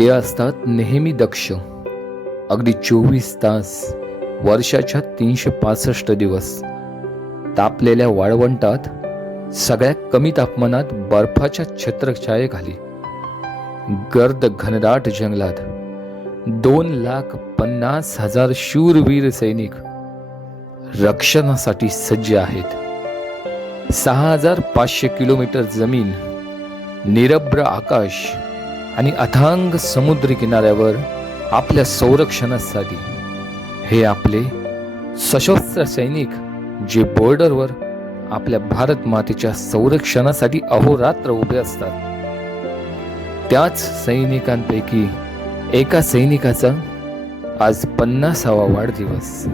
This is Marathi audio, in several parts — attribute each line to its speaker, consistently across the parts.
Speaker 1: ते असतात नेहमी दक्ष. अगदी चोवीस तास वर्षाच्या तीनशे पासष्ट दिवस. तापलेल्या वाळवंटात सगळ्यात कमी तापमानात बर्फाच्या छत्रछायेखाली गर्द घनदाट जंगलात दोन लाख पन्नास हजार शूरवीर सैनिक रक्षणासाठी सज्ज आहेत. सहा हजार पाचशे किलोमीटर जमीन निरभ्र आकाश आणि अथांग समुद्री किनाऱ्यावर आपल्या संरक्षणासाठी हे आपले सशस्त्र सैनिक जे बॉर्डरवर आपल्या भारत मातेच्या संरक्षणासाठी अहोरात्र उभे असतात त्याच सैनिकांपैकी एका सैनिकाचा आज पन्नासावा वाढदिवस.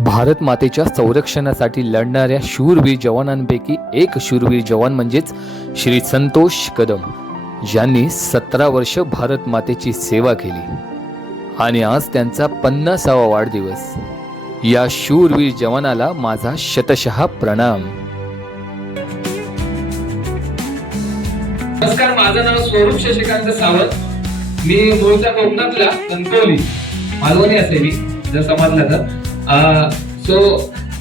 Speaker 1: भारत मातेच्या संरक्षणासाठी लढणाऱ्या शूरवीर जवानांपैकी एक शूरवीर जवान म्हणजेच श्री संतोष कदम. ज्यांनी सतरा वर्ष भारत मातेची सेवा केली. आणि आज त्यांचा पन्नासावा वाढदिवस. या शूरवीर जवानाला माझा शतशः प्रणाम.
Speaker 2: नमस्कार माझं नाव स्वरूप शशिकांत सावंत. मी मूळचा कोकणातला कणकवली मालवणी असे मी जर समजलं तर. सो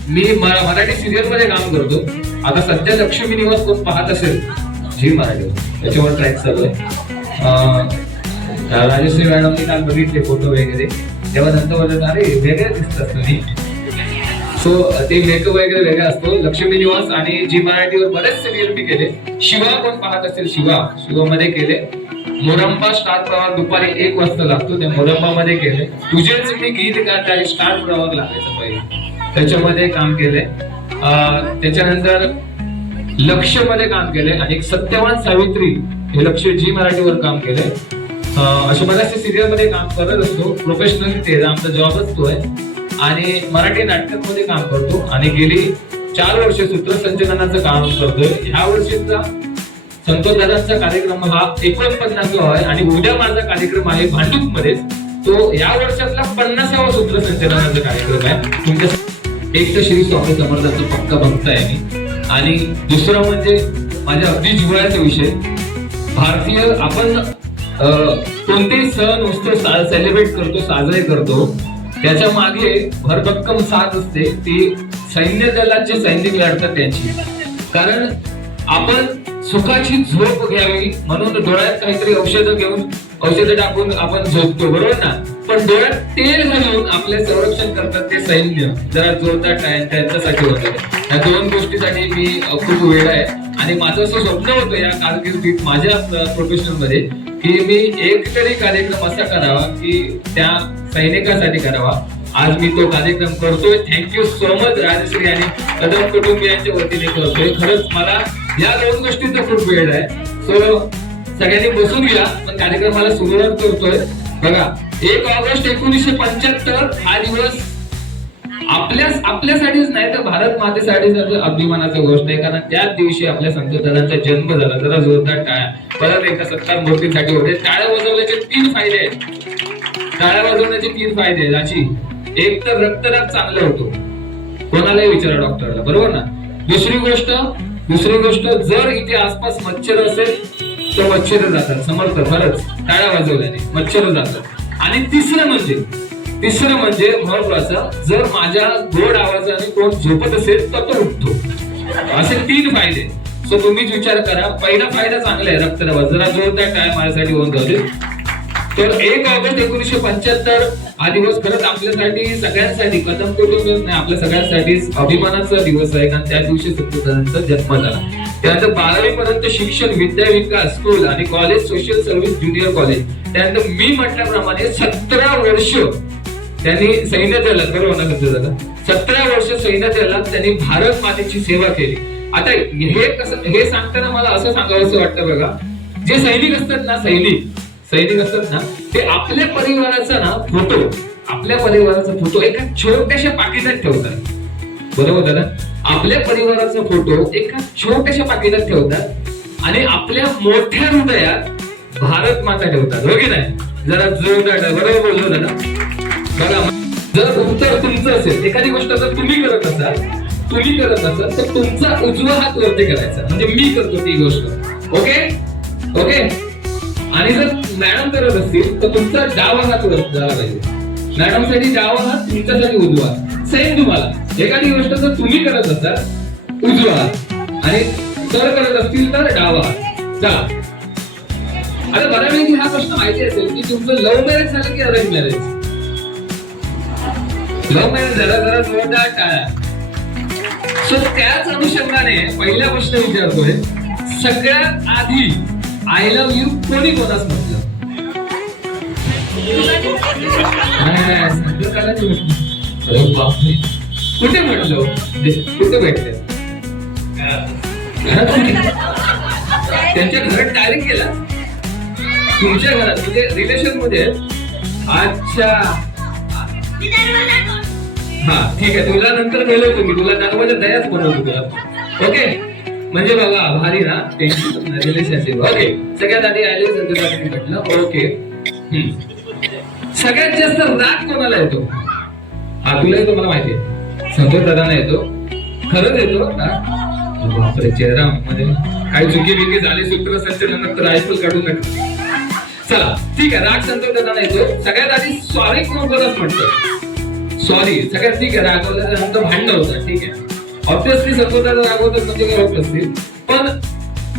Speaker 2: मी मराठी सिरियलमध्ये काम करतो. आता सध्या लक्ष्मी निवास कोण पाहत असेल. झी मराठी. त्याच्यावर ट्रॅक चालू आहे. राजश्री मॅडमनी काल बघितले फोटो वगैरे. तेव्हा नंतर बोलत अरे वेगळे दिसतात तुम्ही. सो ते मेकअप वगैरे वेगळा असतो. लक्ष्मी निवास आणि जी मराठीवर बरेच सिरियल मी केले. शिवा कोण पाहत असेल? शिवा. शिवामध्ये केले. मोरंबा स्टार प्रवाग दुपारी एक वाजता लागतो त्या मोरंबा मध्ये केले तुझेच मी गीत गाता स्टार्ट स्टार लागायचं पहिले. त्याच्यामध्ये काम केले त्याच्यानंतर लक्षमध्ये काम केले आणि सत्यवान सावित्री हे लक्ष जी मराठीवर काम केले अशा असे बऱ्याचशा सिरियलमध्ये काम करत असतो. प्रोफेशनली ते आमचा जॉबच तो आहे. आणि मराठी नाटकांमध्ये काम करतो. आणि गेली चार वर्ष सूत्रसंचलनाचं काम करतोय. ह्या वर्षीचा संतोष दादांचा कार्यक्रम हा एकोणपन्नासावा आहे आणि उद्या माझा कार्यक्रम आहे भांडूपमध्ये तो या वर्षातला पन्नासावा सूत्रसंचलनाचा कार्यक्रम आहे. तुमच्या एक तर श्री स्वामी समर्थाचं पक्का भक्त आहे मी. आणि दुसरं म्हणजे माझ्या अगदी जिव्हाळ्याचा विषय. भारतीय आपण अं, कोणतेही सण उत्सव सेलिब्रेट करतो साजरे करतो. त्याच्यामागे भरभक्कम साथ असते. ती सैन्य दलाचे सैनिक लढतात त्यांची. कारण आपण सुखाची झोप घ्यावी. म्हणून डोळ्यात काहीतरी औषधं घेऊन औषधं टाकून आपण झोपतो बरोबर ना? पण डोळ्यात तेल घालून आपले संरक्षण करतात ते सैन्य. जरा जोरदार टाय- त्यांच्यासाठी होतं या दोन गोष्टीसाठी मी खूप वेळ आहे. आणि माझं असं स्वप्न होतं या कारकिर्दीत माझ्या प्रोफेशनलमध्ये की मी एक तरी कार्यक्रम असा करावा की त्या सैनिकासाठी करावा. आज मी तो कार्यक्रम करतोय. थँक्यू सो मच राजश्री आणि कदम कुटुंबियांच्या वतीने करतोय. खरंच मला या दोन गोष्टीचा खूप वेळ आहे. सो सगळ्यांनी बसून घ्या पण कार्यक्रमाला सुरुवात करतोय. बघा एक ऑगस्ट एकोणीसशे पंच्याहत्तर हा दिवस आपल्या आपल्यासाठीच नाही तर भारत मातेसाठी अभिमानाची गोष्ट आहे. कारण त्याच दिवशी आपल्या संत जन्म झाला. जरा जोरदार टाळ्या. परत एका सत्कार मूर्तीसाठी होते. टाळ्या वाजवण्याचे तीन फायदे आहेत. टाळ्या वाजवण्याचे तीन फायदे आहेत. अशी एक तर रक्तदाब चांगला होतो. कोणालाही विचारा डॉक्टरला बरोबर ना? दुसरी गोष्ट दुसरी गोष्ट जर इथे आसपास मच्छर असेल तर मच्छर जातात समर्थ खरंच. टाळ्या वाजवल्याने मच्छर जातात. आणि तिसरं म्हणजे तिसरं म्हणजे महत्वाचं जर माझ्या गोड आवाजाने कोण झोपत असेल तर तो उठतो. असे तीन फायदे. सो तुम्हीच विचार करा. पहिला फायदा चांगला आहे रक्तदाबात जरा जोरदार टाळ्या माझ्यासाठी होऊन जाऊ दे. तर एक ऑगस्ट एकोणीसशे पंच्याहत्तर हा दिवस खरंच आपल्यासाठी सगळ्यांसाठी कदम कुटुंब नाही आपल्या सगळ्यांसाठी अभिमानाचा दिवस आहे. कारण त्या दिवशी सत्यनारायणचा जन्म झाला. त्यानंतर बारावी पर्यंत शिक्षण विद्या विकास स्कूल आणि college social service junior college त्यानंतर मी म्हटल्याप्रमाणे सतरा वर्ष त्यांनी सैन्य दलात बरोबर ना सत्य दादा? सतरा वर्ष सैन्य दलात त्यांनी भारत मातेची सेवा केली. आता हे कसं हे सांगताना मला असं सांगावं असं वाटतं बघा. जे सैनिक असतात ना सैनिक सैनिक असतात ना ते आपल्या परिवाराचा ना फोटो आपल्या परिवाराचा फोटो एका छोट्याशा पाकिटात ठेवतात. बरोबर दादा? आपल्या परिवाराचा फोटो एका छोट्याशा पाकिटात ठेवतात आणि आपल्या मोठ्या हृदयात भारत माता ठेवतात. हो की नाही? जरा जोरदार बरोबर बोललो दादा. बघा जर उत्तर तुमचं असेल एखादी गोष्ट जर तुम्ही करत असाल तुम्ही करत असाल तर तुमचा उजवा हात वरती करायचा. म्हणजे मी करतो ती गोष्ट. ओके? ओके? आणि जर मॅडम करत असतील तर तुमचा डावा हात झाला पाहिजे. मॅडमसाठी डावा हात तुमच्यासाठी उजवा. सेम तुम्हाला. एखादी गोष्ट जर तुम्ही करत असाल उजवा. आणि सर करत असतील तर डावा. चला आता बऱ्यापैकी हा प्रश्न माहिती असेल की तुमचं लव्ह मॅरेज झालं की अरेंज मॅरेज? लव्ह मॅरेज झाला जरा जोरदार टाळा. सो त्याच अनुषंगाने पहिला प्रश्न विचारतोय. सगळ्यात आधी आय लव्ह यू कोणी कोणास म्हटलं? कुठे म्हटलं? कुठे भेटले? घरात त्यांच्या घरात डायरेक्ट गेला? तुमच्या घरात म्हणजे रिलेशनमध्ये? अच्छा. हा ठीक आहे तुला नंतर बोलवतो मी तुला दरवाजा दयाच बनवतो तुला. ओके? म्हणजे बघा आभारी ना टेन्शन रिलेशनशिप ओके सगळ्यात आधी आले संदर्भात म्हटलं. ओके सगळ्यात जास्त राग कोणाला येतो? हा तुला येतो मला माहिती आहे. संतोष दादाना येतो. खरंच येतो बापरे चेहरा मध्ये काही चुकी बिकी झाली नंतर रायफल काढू नका. चला ठीक आहे. राग संतोष दादाना येतो. सगळ्यात आधी सॉरी कोण कोणच म्हणतं सॉरी सगळ्यात ठीक आहे. रागवल्यानंतर नंतर भांडण होतं ठीक आहे. ऑब्विसली संतोषाला रागवतात म्हणजे काय होत असतील पण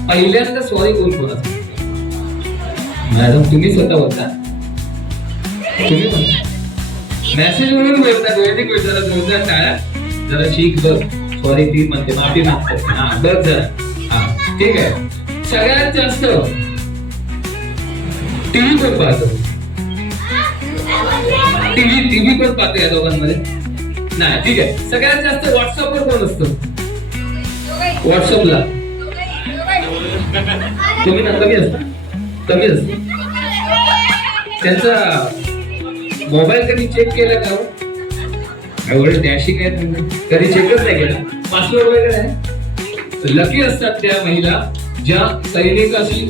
Speaker 2: पहिल्यांदा सॉरी कोण कोण मॅडम तुम्ही स्वतः होता तुम्ही मेसेज म्हणून बोलता वैदिक विचारा जरा टाळा जरा शिक बघ सॉरी ती म्हणते माफी मागते हा बघ जरा. हा ठीक आहे. सगळ्यात जास्त टीव्ही कोण पाहतो? टीव्ही टीव्ही पण पाहतो या दोघांमध्ये? नाही ठीक आहे. सगळ्यात जास्त व्हॉट्सअपवर कोण असतो? व्हॉट्सअपला तुम्ही ना कमी असता. कमी असत. त्यांचा मोबाईल कधी चेक केला का हो? एवढं डॅशिंग आहेत तुम्ही कधी चेकच नाही केला. पासवर्ड वगैरे आहे. लकी असतात त्या महिला ज्या सैनिकाशी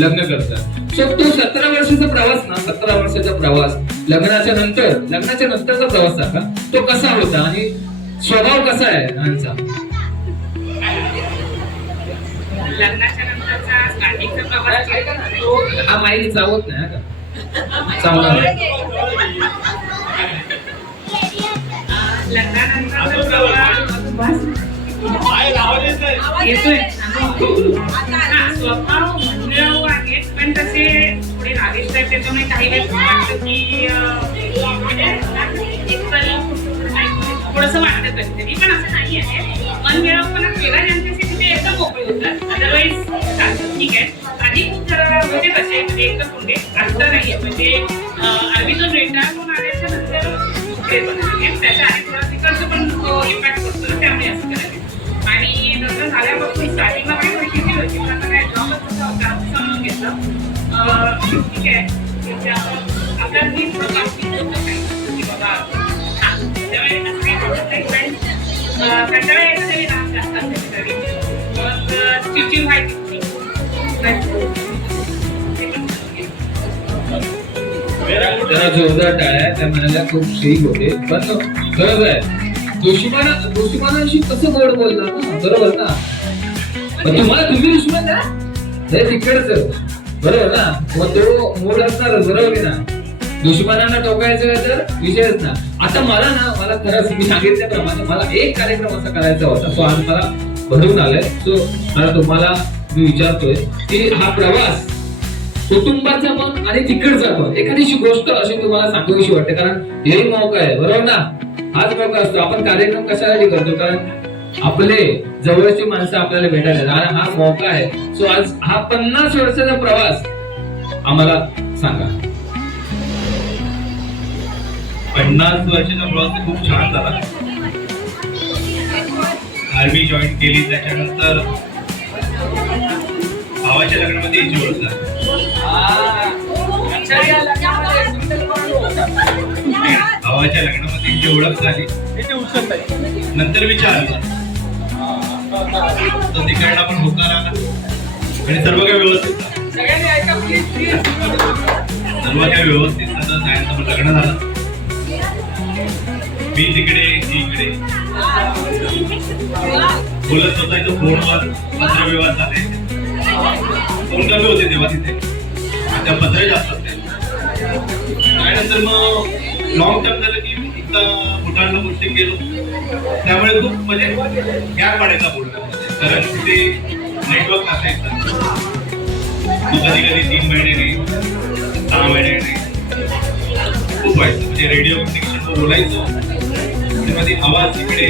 Speaker 2: लग्न करतात. सो तो सतरा वर्षाचा प्रवास ना सतरा वर्षाचा प्रवास लग्नाच्या नंतर लग्नाच्या नंतरचा प्रवास दाखवा तो कसा होता आणि स्वभाव कसा आहे यांचा
Speaker 3: लग्नाच्या नंतरचा स्टार्टिंगचा प्रवास
Speaker 2: तो हा माईक चावत नाही का?
Speaker 3: येतोय. स्वभाव त्याच्यामुळे काही वेळेस वाटतं की थोडस वाटतं कधीतरी पण असं नाही आहे. मन मिळवपणा केला ज्यांच्याशी ते एकदम मोकळे होतात. अदरवाईज ठीक आहे. आधी खूप जरा म्हणजे कसे म्हणजे एकदम पुढे आता नाहीये म्हणजे आम्ही जो रिटायर होऊन आल्याच्यानंतर त्याच्या आधी थोडा तिकडचं पण इम्पॅक्ट पडतो ना त्यामुळे असं करायचं. आणि नंतर झाल्यापासून स्टार्टिंगला काही थोडी किती होती पण आता काय जॉबच तसा होता समजून घेतलं. ठीक आहे आपल्याला मी
Speaker 2: जरा जोरदार टाळ्या त्या म्हणाल्या खूप ठीक होते. पण खरंच आहे जोशीमाना जोशीमानाशी कसं गोड बोलणार ना? बरोबर ना? तुम्हाला तुम्ही दुश्मन आहे हे तिकडच. बरोबर ना? मग तो मूड असणारच बरोबर ना? दुश्मनांना टोकायचं तर? विषयच ना. आता मला ना मला खरंच मी सांगितल्याप्रमाणे मला एक कार्यक्रम असा करायचा होता. तो आज मला भरून आलाय. सो मला तुम्हाला मी विचारतोय की हा प्रवास कुटुंबाचा पण आणि तिकडचा पण एखादीशी गोष्ट अशी तुम्हाला सांगूशी वाटते. कारण हे मौका आहे. बरोबर ना? हाच मौका असतो. आपण कार्यक्रम कशासाठी करतो? कारण आपले जवळची माणसं आपल्याला भेटायला हा मौका आहे. सो आज हा पन्नास वर्षाचा प्रवास आम्हाला सांगा.
Speaker 4: पन्नास वर्षाचा प्रवास खूप छान झाला. आर्मी जॉईन केली त्याच्यानंतर भावाच्या लग्नामध्ये याची ओळख झाली. भावाच्या लग्नामध्ये त्यांची ओळख झाली. नंतर विचारलं तर तिकडनं पण होकार आला आणि सर्व काही व्यवस्थित. सर्व काही व्यवस्थित. झालं सायंचं पण लग्न झालं. मी तिकडे ती इकडे. बोलत होता इथं फोनवर पत्रव्यवहार झाले. फोन कमी होते तेव्हा तिथे. त्या पत्र जास्त असते त्यानंतर मग लॉंग टर्म झालं की इथं भूटानला पोस्टिंग गेलो त्यामुळे खूप म्हणजे गॅप पडायचा बोलतो कारण तिथे नेटवर्क असायचं. मग कधी कधी तीन महिने नाही सहा महिने नाही. खूप व्हायचं म्हणजे रेडिओ कनेक्शन बोलायचो. त्यामध्ये आवाज इकडे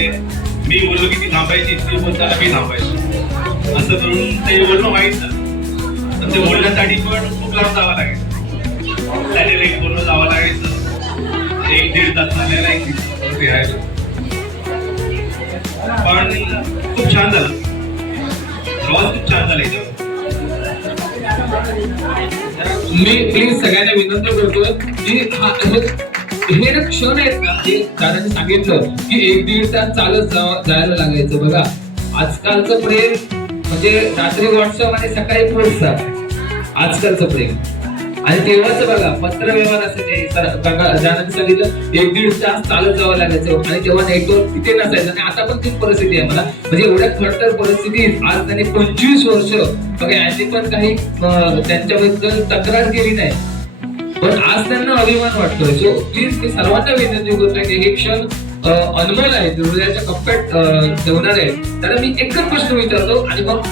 Speaker 4: मी बोललो की ती थांबायची ती बोलताना मी थांबायचो. असं करून ते बोलणं व्हायचं. तर ते बोलण्यासाठी पण खूप लांब जावं लागायचं. सॅटेलाईट बोलणं जावं लागायचं. एक दीड तास चालायला एक दीड तास फिरायला पण खूप छान झालं. प्रवास खूप छान झाला इथं.
Speaker 2: मी प्लीज सगळ्यांना विनंती करतोय की हा हे- हे क्षण आहेत ना जे दादाने सांगितलं की एक दीड तास चालत जायला लागायचं बघा. आजकालचं प्रेम म्हणजे रात्री व्हॉट्सअप आणि सकाळी पोस्ट आजकालचं प्रेम. आणि तेव्हाच बघा पत्र व्यवहार असायचे ज्यानं सांगितलं एक दीड तास चालत जावं लागायचं. आणि तेव्हा नेटवर्क तिथे नसायचं. आणि आता पण तीच परिस्थिती आहे मला. म्हणजे एवढ्या खडतर परिस्थितीत आज त्यांनी पंचवीस वर्ष बघा यांनी पण काही त्यांच्याबद्दल तक्रार केली नाही. पण आज त्यांना अभिमान वाटतोय. सो प्लीज मी सर्वांना विनंती करतोय की हे क्षण अनमोल आहे. हृदयाच्या कप्प्यात ठेवणार आहे. तर मी एकच प्रश्न विचारतो आणि मग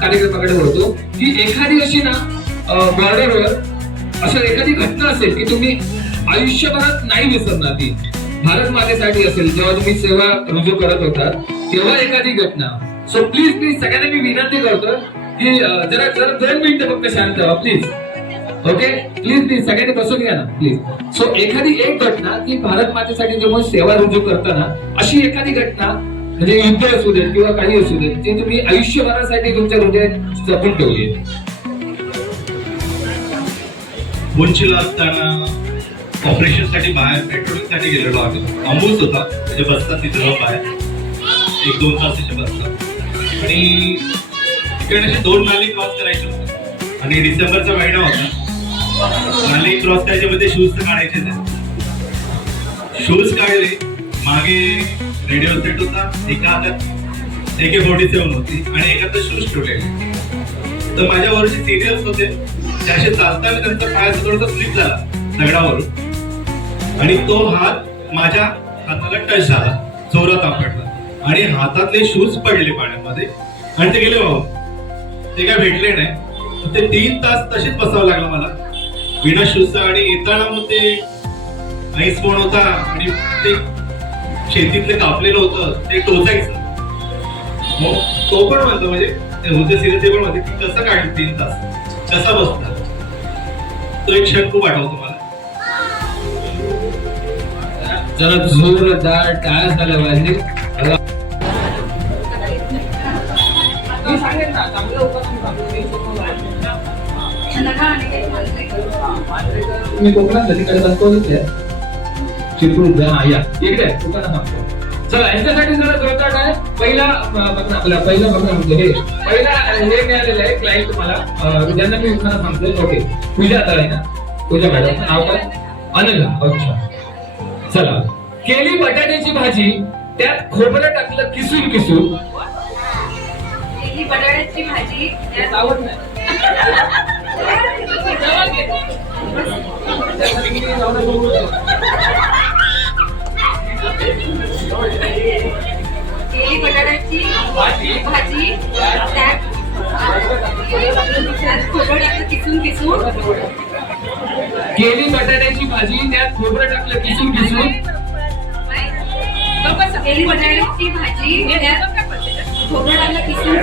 Speaker 2: कार्यक्रमाकडे होतो की एखादी अशी ना बॉर्डरवर अशा एखादी घटना असेल की तुम्ही आयुष्यभरात नाही विसरणार ती. भारत मातेसाठी असेल जेव्हा तुम्ही सेवा रुजू करत होता तेव्हा एखादी घटना. सो प्लीज प्लीज सगळ्यांना मी विनंती करतो की जरा जरा दोन मिनिटं फक्त शांत व्हा प्लीज ओके प्लीज प्लीज सगळ्यांनी बसून घ्या ना प्लीज सो एखादी एक घटना की भारत मातेसाठी जेव्हा सेवा रुजू करताना अशी एखादी घटना म्हणजे युद्ध असू देत किंवा काही असू देत ते तुम्ही आयुष्यभरासाठी तुमच्या हृदयात जपून ठेवली
Speaker 4: उंचीला असताना ऑपरेशनसाठी बाहेर पेट्रोलिंगसाठी गेलेलो आम्ही. अंबूस होता. म्हणजे बसतात तिथे बाहेर एक दोन तास तिथे बसतात आणि तिकडे असे दोन नाली क्रॉस करायचे होते. आणि डिसेंबरचा महिना होता. नाली क्रॉस त्याच्यामध्ये शूज तर काढायचे नाही शूज काढले. मागे रेडिओ सेट होता. एका हातात एके फोर्टी सेवन होती आणि एका शूज ठेवलेले. तर माझ्यावर जे सिनियर्स होते. ते चालताना त्यांचा पायाचा थोडासा स्लिप झाला दगडावरून. आणि तो हात माझ्या हाताला टच झाला जोरात आपटला. आणि हातातले शूज पडले पाण्यामध्ये. आणि ते गेले भाऊ ते काय भेटले नाही. ते तीन तास तसेच बसावं लागलं मला. विना शूजचा आणि येताना मग ते आईस पण होता आणि ते शेतीतले कापलेलं होतं ते टोचायचं. मग तो पण म्हणतो म्हणजे ते होते सिरियस ते पण म्हणते की कसं काढलं तीन तास? कसा बसतात तो एक क्षण खूप आठवतो मला.
Speaker 2: जरा जोरदार टाळ्या झाल्या पाहिजे. मी कोकणात तिकडे कणकवलीत आहे चिपळूण या इकडे कोकणात सांगतो चला यांच्यासाठी जरा जोरदार आहे पहिला बघ आपला पहिला बघ म्हणजे हे. पहिला हे मिळालेलं आहे क्लायंट तुम्हाला. अं, ज्यांना मी तुम्हाला सांगतोय ओके. पूजा आता आहे ना? पूजा मॅडम नाव काय? अनघा अच्छा. चला. केली बटाट्याची भाजी त्यात खोबरं टाकलं किसून किसून.
Speaker 3: केली बटाट्याची भाजी त्यात
Speaker 2: आवड नाही. भाजी.
Speaker 3: किसून किसून
Speaker 2: केली बटाट्याची भाजी त्यात खोबरं टाकलं किसून किसून
Speaker 3: केली बटाट्याची भाजी त्यात खोबरं टाकलं किसून.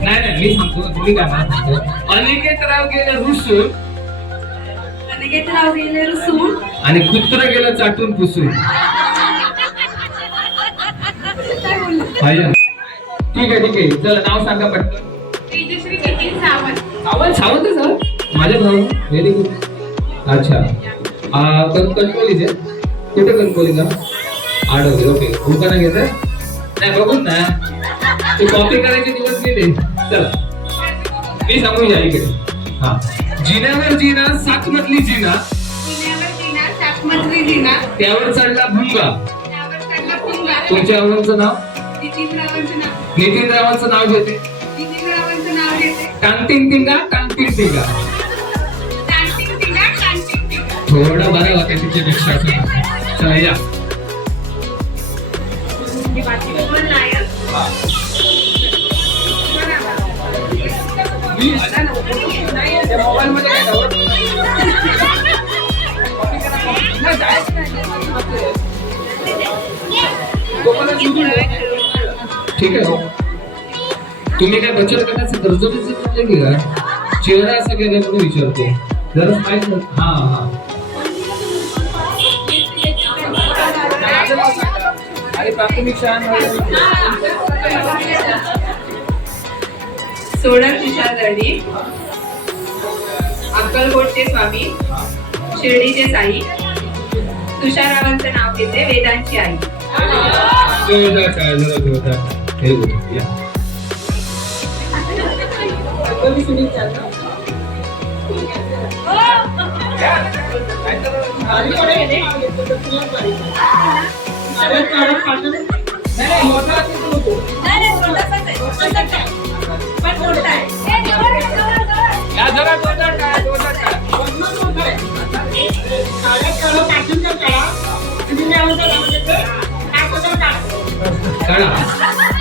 Speaker 2: नाही नाही मी सांगतो तुम्ही काय मला सांगतो अनिकेतराव गेले रुसून
Speaker 3: अनिकेतराव गेले रुसून
Speaker 2: आणि कुत्र गेलं चाटून पुसून ठीक आहे ठीक आहे. चला नाव सांगा पटकन.
Speaker 3: तेजश्री नितीन सावंत.
Speaker 2: सावंत सर माझ्या भाऊ व्हेरी गुड अच्छा. आ, कण कुठे कणकोलीला आडवले ओके उखाना घेत नाही बघून ना. तू कॉपी करायचे दिवस गेले. चला. मी सांगू या इकडे. हा. जिन्यावर जिना सात मधली जिना
Speaker 3: पुण्यावर
Speaker 2: त्यावर चढला भुंगा.
Speaker 3: त्यावर चढला पुंगा
Speaker 2: तुमच्या आवडचं नाव?
Speaker 3: नितीन रावांचं नाव.
Speaker 2: घेते. टांगटिंग टिंगा टांगटिंग टिंगा थोडं बरं होतं तिच्यापेक्षा असं. चला या. मोबाईल मध्ये काय ठीक आहे. हो. तुम्ही काय बचत गटाचे कर्ज बिर्ज काढले की का चेहरा असा गेला म्हणून विचारतो. जरा माहीत. हा हा. प्राथमिक
Speaker 3: सोडा तुषार दर्डी अक्कलकोटचे स्वामी शिर्डीचे साई तुषारावांचं नाव घेते वेदांची आई.
Speaker 2: जोरदार टाळ्या,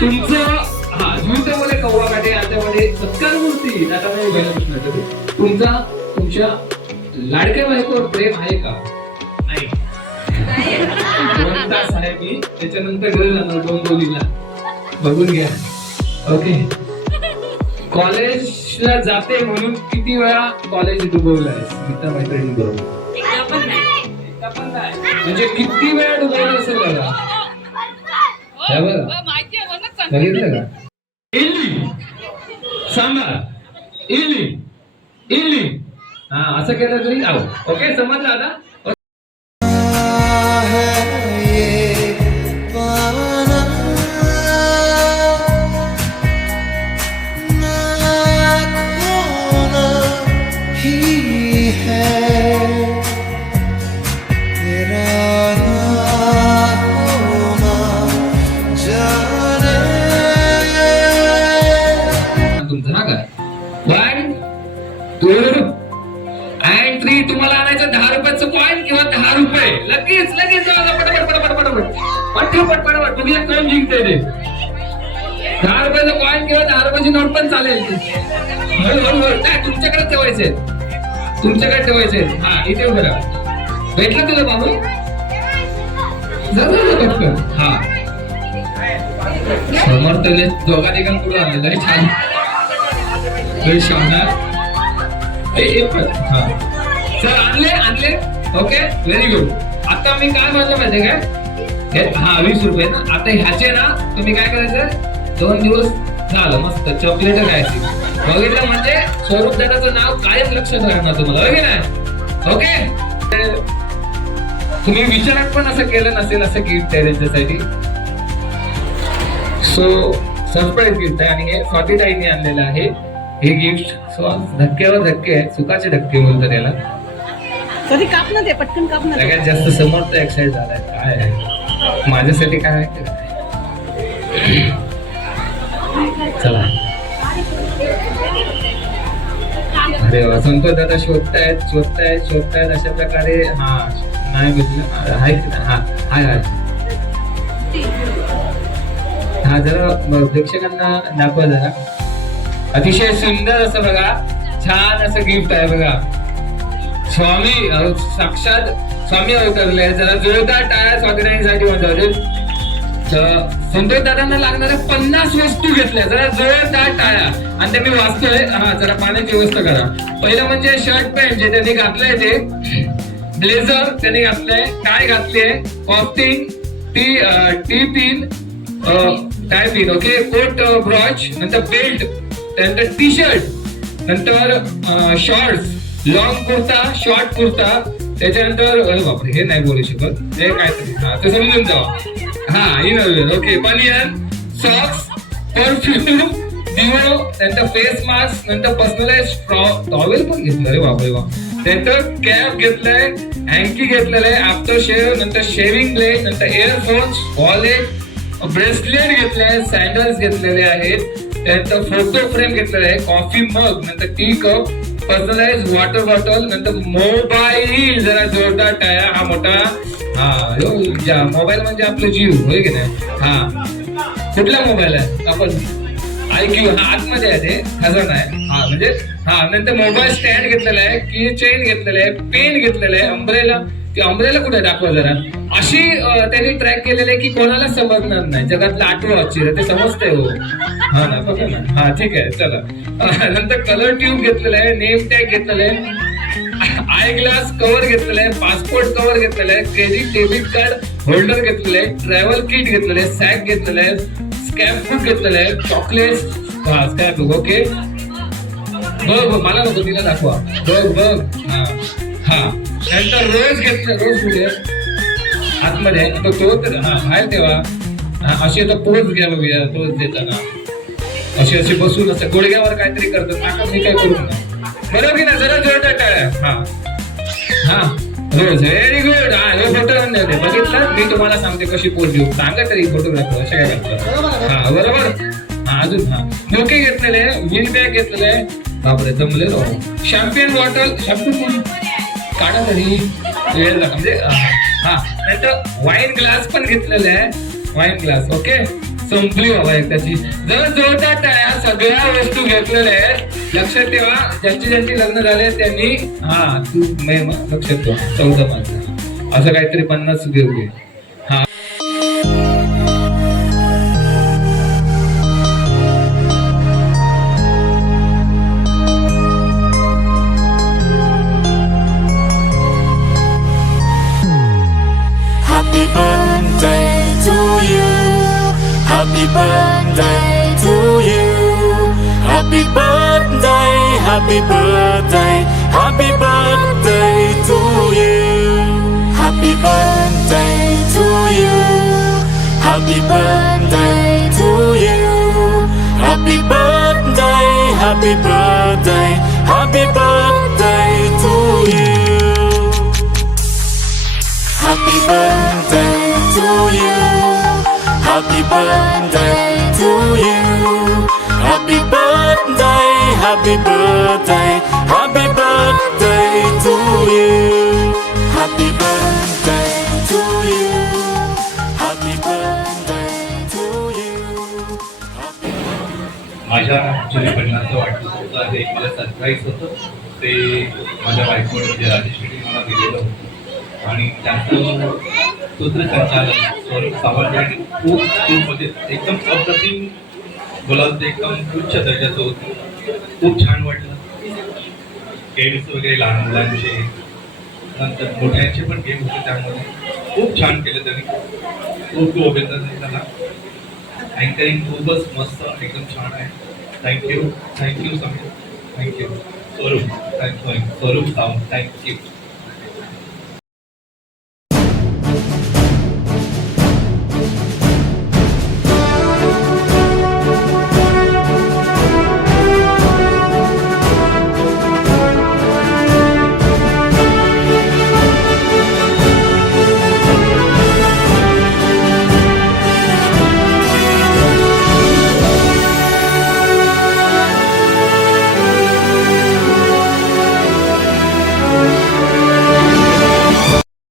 Speaker 2: तुमचं हा झुलत्यामध्ये कव्वा काटे याच्यामध्ये सत्कार मूर्ती नाटामध्ये उभ्या कृष्णाचं तुमचा तुमच्या लाडक्या बायकोवर प्रेम आहे का? नाही. दोन तास आहे मी त्याच्यानंतर घरी जाणार दोन बोलीला बघून घ्या. ओके. कॉलेजला जाते म्हणून किती वेळा कॉलेज डुबवलंय मित्र मैत्रिणी बरोबर म्हणजे किती वेळा डुबवलं बघितलं का? इल्ली. सांबार इल्ली. इल्ली. हा असं केलं तरी आहो. ओके समजलं आता? लगेच लगेच जाऊ आता. पटापट पटापट पटापट. पटापट पटापट. बघूया कोण जिंकते ते दहा रुपयाचं कॉईन किंवा दहा रुपयाची नोट पण चालेल. हळू नाही तुमच्याकडे ठेवायचे तुमच्याकडे ठेवायचे हा इथे उभं राहा. भेटलं तुला बाबू? जा जा पटकन. हा. समोर त्याने दोघा तिघांकडून आलेलं आहे छान. लय शानदार ए, पण, हा. चल आणले आणले. ओके व्हेरी गुड आता मी काय म्हणलं माहितीये काय? हा वीस रुपये ना? आता ह्याचे ना तुम्ही काय करायचं? दोन दिवस झालं मस्त. चॉकलेट खायची. बघितलं म्हणजे स्वरूप दादाचं नाव कायम लक्षात राहणार तुम्हाला. हो ना ओके? तुम्ही विचारात पण असं केलं नसेल असं गिफ्ट आहे त्यांच्यासाठी. सो सरप्राईज गिफ्ट आहे. आणि हे स्वाती ताईने आणलेलं आहे. हे गिफ्ट सो धक्क्यावर धक्के आहे सुखाचे धक्के बोलतात याला.
Speaker 5: कधी काप ना ते पटकन काप ना
Speaker 2: सगळ्यात जास्त समोर एक्साइट झालाय. काय आहे? माझ्यासाठी काय आहे? चला. अरे वा संतोष दादा शोधतायत शोधतायत शोधतायत अशा प्रकारे. हा नाही भेटलं. आहे की नाही? हा हाय हाय. हा जरा ब- प्रेक्षकांना दाखवा जरा. अतिशय सुंदर असं बघा. छान असं गिफ्ट आहे बघा. स्वामी साक्षात स्वामी अवतरले जरा जोरदार टाळ्या स्वातंत्र्यासाठी वाजवले संतोष दादांना लागणाऱ्या पन्नास वस्तू घेतल्या. जरा जोरदार टाळ्या. आणि ते मी वाचतोय. हा जरा पाण्याची व्यवस्था करा. पहिलं म्हणजे शर्ट पॅन्ट जे त्यांनी घातलंय ते. ब्लेझर त्यांनी घातलंय. काय घातले आहे costing tie tie pin. Tie pin? Okay coat brooch. नंतर बेल्ट. त्यानंतर टी शर्ट. नंतर shorts. Long kurta short kurta त्याच्यानंतर अरे बापरे हे नाही बोलू शकत. हे काय हा ते समजून जावा. हा इनर ओके बनियन सॉक्स परफ्यूम डिओ नंतर फेस मास्क नंतर पर्सनलाइज टॉवेल पण घेतलं. रे बापरे बाप. नंतर कॅप घेतलाय हँकी घेतलेलं आहे आफ्टर शेव नंतर शेविंग ब्लेड नंतर एअरफोन्स वॉलेट ब्रेसलेट घेतले आहे सँडल्स घेतलेले आहेत. त्यानंतर फोटो फ्रेम घेतलेला आहे कॉफी मग नंतर tea cup personalise water bottle नंतर मोबाईल जरा जोरदार टाया हा मोठा हा मोबाईल म्हणजे आपलं जीव होय की नाही? हा. कुठला मोबाईल आहे? आपण आयक्यू हा आतमध्ये आहे ते खजाना आहे. हा म्हणजे हा नंतर मोबाईल स्टँड घेतलेला आहे की चेन घेतलेलं आहे पेन घेतलेलं आहे अम्ब्रेला ती अम्ब्रेला कुठे? दाखवा जरा. अशी त्यांनी ट्रॅक केलेलं आहे की कोणाला समजणार नाही. जगातलं आठवं अक्षर ते समजतंय हो. हा. ना बघा ना. हा ठीक आहे चला. नंतर कलर ट्यूब घेतलेलं आहे नेम टॅग घेतलेलं आहे. आय ग्लास कव्हर घेतलेलं आहे पासपोर्ट कव्हर घेतलेलं आहे क्रेडिट डेबिट कार्ड होल्डर घेतलेलं आहे ट्रॅव्हल किट घेतलेलं आहे सॅक घेतलेलं आहे स्कॅप बुक घेतलेलं आहे चॉकलेट हा स्कॅप ओके बघ बघ मला नको तिला दाखवा. बघ बघ. हा हा. नंतर रोज घेतलं रोज सूर्य. आतमध्ये. तो तो हा बाहेर ठेवा हा अशी आता पोच घ्या बघूया पोच देताना. अशी अशी बसून असं गुडघ्यावर काहीतरी करतात नाका मी काय करू? ना बरोबर की ना जरा जोरदार टाळ्या. हा. हा. रोज. व्हेरी गुड हा हे फोटो बघितलं? मी तुम्हाला सांगते कशी पोच देऊ. सांगा तरी फोटोग्राफर असे काय करतात? हा बरोबर? हा अजून हा. डोके घेतलेले विन बॅग घेतलेले. बापरे जमले शॅम्पियन बॉटल शॅम्पू काढा तरी वेळ लागला. म्हणजे हा नंतर वाईन ग्लास पण घेतलेला आहे. वाईन ग्लास ओके संपली बाबा एकदाची जर जोरदार टाळ्या सगळ्या वस्तू घेतलेल्या आहेत. लक्षात ठेवा ज्यांची ज्यांची लग्न झाले त्यांनी हा तू मे लक्षात ठेवा चौदा मार्च असं काहीतरी पन्नास घेऊ घे
Speaker 4: मला सरप्राईज होतं. ते माझ्या बायकोने म्हणजे राजेश्वरी मला दिलेलं होतं. आणि त्याचं सूत्रसंचालन स्वरूप सावंत यांनी खूप खूप म्हणजे एकदम अप्रतिम बोलावं ते एकदम उच्च दर्जाचं होतं. खूप छान वाटलं. गेम्स वगैरे लहान मुलांचे नंतर मोठ्यांचे पण गेम होते त्यामध्ये. खूप छान केलं त्यांनी. खूप खूप अभिनंदन त्यांना. अँकरिंग खूपच मस्त एकदम छान आहे. Thank you thank you Sameer Thank you. Swarup, thank you. Swarup, thank you.